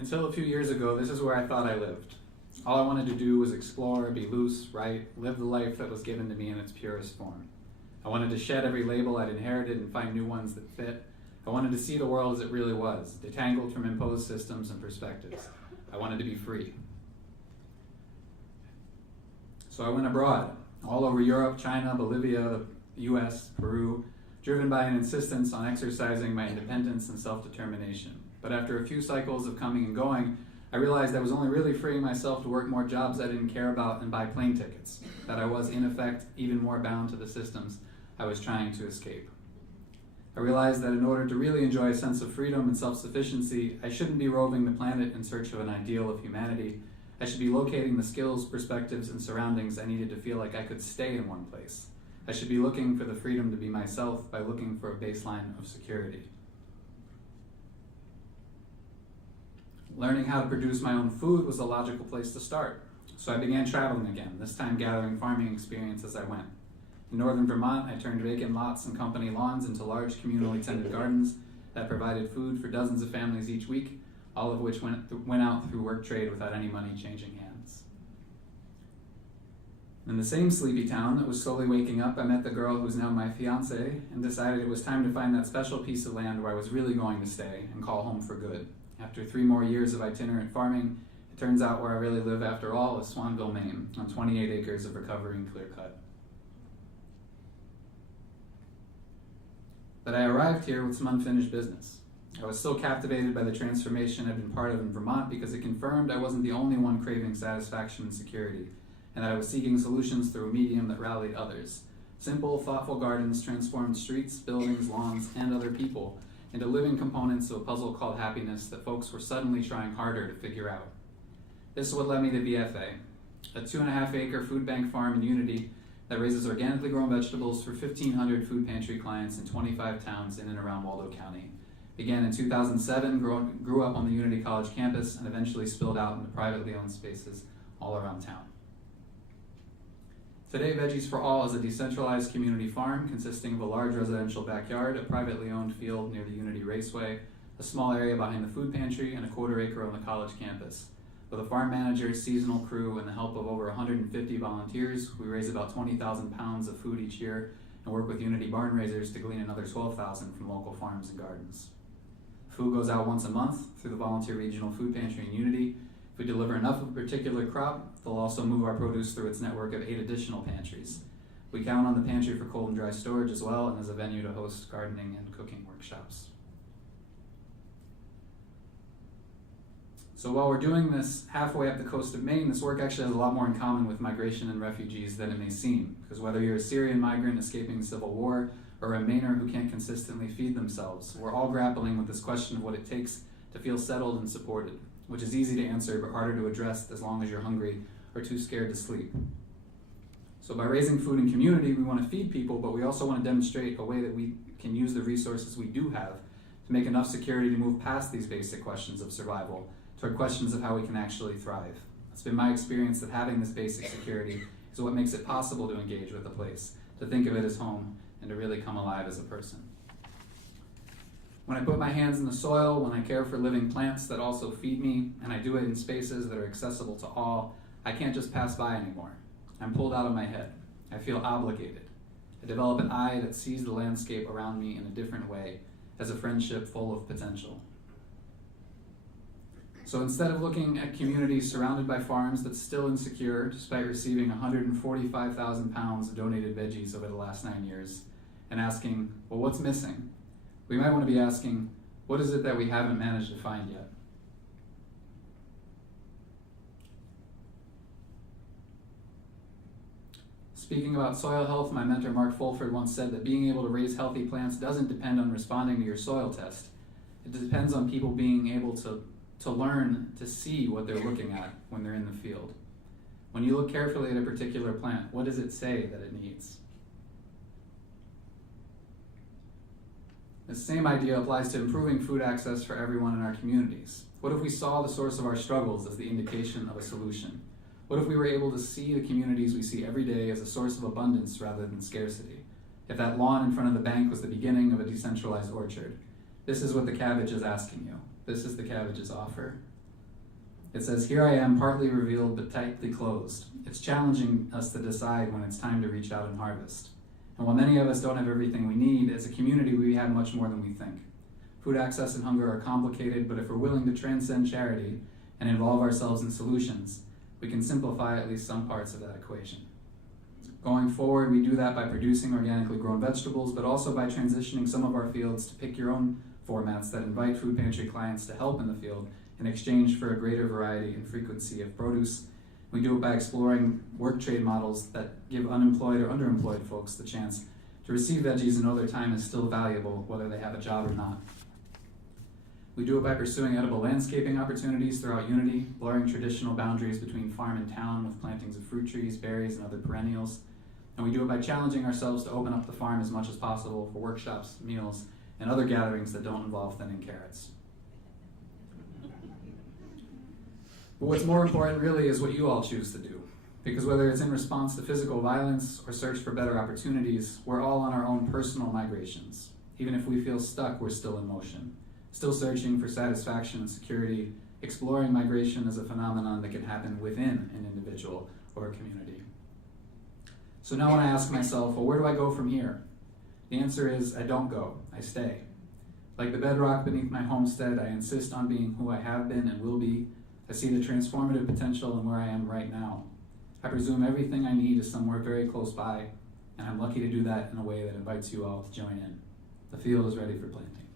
Until a few years ago, this is where I thought I lived. All I wanted to do was explore, be loose, write, live the life that was given to me in its purest form. I wanted to shed every label I'd inherited and find new ones that fit. I wanted to see the world as it really was, detangled from imposed systems and perspectives. I wanted to be free. So I went abroad, all over Europe, China, Bolivia, the US, Peru, driven by an insistence on exercising my independence and self-determination. But after a few cycles of coming and going, I realized I was only really freeing myself to work more jobs I didn't care about and buy plane tickets, that I was, in effect, even more bound to the systems I was trying to escape. I realized that in order to really enjoy a sense of freedom and self-sufficiency, I shouldn't be roving the planet in search of an ideal of humanity. I should be locating the skills, perspectives, and surroundings I needed to feel like I could stay in one place. I should be looking for the freedom to be myself by looking for a baseline of security. Learning how to produce my own food was a logical place to start. So I began traveling again, this time gathering farming experience as I went. In northern Vermont, I turned vacant lots and company lawns into large communally tended gardens that provided food for dozens of families each week, all of which went out through work trade without any money changing hands. In the same sleepy town that was slowly waking up, I met the girl who is now my fiancée and decided it was time to find that special piece of land where I was really going to stay and call home for good. After 3 more years of itinerant farming, it turns out where I really live after all is Swanville, Maine, on 28 acres of recovering clear cut. But I arrived here with some unfinished business. I was still captivated by the transformation I'd been part of in Vermont because it confirmed I wasn't the only one craving satisfaction and security, and that I was seeking solutions through a medium that rallied others. Simple, thoughtful gardens transformed streets, buildings, lawns, and other people into living components of a puzzle called happiness that folks were suddenly trying harder to figure out. This is what led me to VFA, a 2.5-acre food bank farm in Unity that raises organically grown vegetables for 1,500 food pantry clients in 25 towns in and around Waldo County. Began in 2007, grew up on the Unity College campus, and eventually spilled out into privately owned spaces all around town. Today, Veggies for All is a decentralized community farm consisting of a large residential backyard, a privately owned field near the Unity Raceway, a small area behind the food pantry, and a 1/4 acre on the college campus. With a farm manager, seasonal crew, and the help of over 150 volunteers, we raise about 20,000 pounds of food each year and work with Unity barn raisers to glean another 12,000 from local farms and gardens. Food goes out once a month through the Volunteer Regional Food Pantry in Unity. If we deliver enough of a particular crop, they'll also move our produce through its network of 8 additional pantries. We count on the pantry for cold and dry storage as well, and as a venue to host gardening and cooking workshops. So while we're doing this halfway up the coast of Maine, this work actually has a lot more in common with migration and refugees than it may seem, because whether you're a Syrian migrant escaping civil war or a Mainer who can't consistently feed themselves, we're all grappling with this question of what it takes to feel settled and supported, which is easy to answer but harder to address as long as you're hungry or too scared to sleep. So by raising food in community, we want to feed people, but we also want to demonstrate a way that we can use the resources we do have to make enough security to move past these basic questions of survival toward questions of how we can actually thrive. It's been my experience that having this basic security is what makes it possible to engage with a place, to think of it as home, and to really come alive as a person. When I put my hands in the soil, when I care for living plants that also feed me, and I do it in spaces that are accessible to all, I can't just pass by anymore. I'm pulled out of my head. I feel obligated. I develop an eye that sees the landscape around me in a different way, as a friendship full of potential. So instead of looking at communities surrounded by farms that's still insecure, despite receiving 145,000 pounds of donated veggies over the last 9 years, and asking, well, what's missing? We might want to be asking, what is it that we haven't managed to find yet? Speaking about soil health, my mentor Mark Fulford once said that being able to raise healthy plants doesn't depend on responding to your soil test. It depends on people being able to learn to see what they're looking at when they're in the field. When you look carefully at a particular plant, what does it say that it needs? The same idea applies to improving food access for everyone in our communities. What if we saw the source of our struggles as the indication of a solution? What if we were able to see the communities we see every day as a source of abundance rather than scarcity? If that lawn in front of the bank was the beginning of a decentralized orchard? This is what the cabbage is asking you. This is the cabbage's offer. It says, "Here I am, partly revealed but tightly closed." It's challenging us to decide when it's time to reach out and harvest. And while many of us don't have everything we need, as a community we have much more than we think. Food access and hunger are complicated, but if we're willing to transcend charity and involve ourselves in solutions, we can simplify at least some parts of that equation. Going forward, we do that by producing organically grown vegetables, but also by transitioning some of our fields to pick your own formats that invite food pantry clients to help in the field in exchange for a greater variety and frequency of produce. We do it by exploring work trade models that give unemployed or underemployed folks the chance to receive veggies and know their time is still valuable, whether they have a job or not. We do it by pursuing edible landscaping opportunities throughout Unity, blurring traditional boundaries between farm and town with plantings of fruit trees, berries, and other perennials. And we do it by challenging ourselves to open up the farm as much as possible for workshops, meals, and other gatherings that don't involve thinning carrots. But what's more important really is what you all choose to do. Because whether it's in response to physical violence or search for better opportunities, we're all on our own personal migrations. Even if we feel stuck, we're still in motion. Still searching for satisfaction and security, exploring migration as a phenomenon that can happen within an individual or a community. So now when I ask myself, well, where do I go from here? The answer is, I don't go, I stay. Like the bedrock beneath my homestead, I insist on being who I have been and will be. I see the transformative potential in where I am right now. I presume everything I need is somewhere very close by, and I'm lucky to do that in a way that invites you all to join in. The field is ready for planting.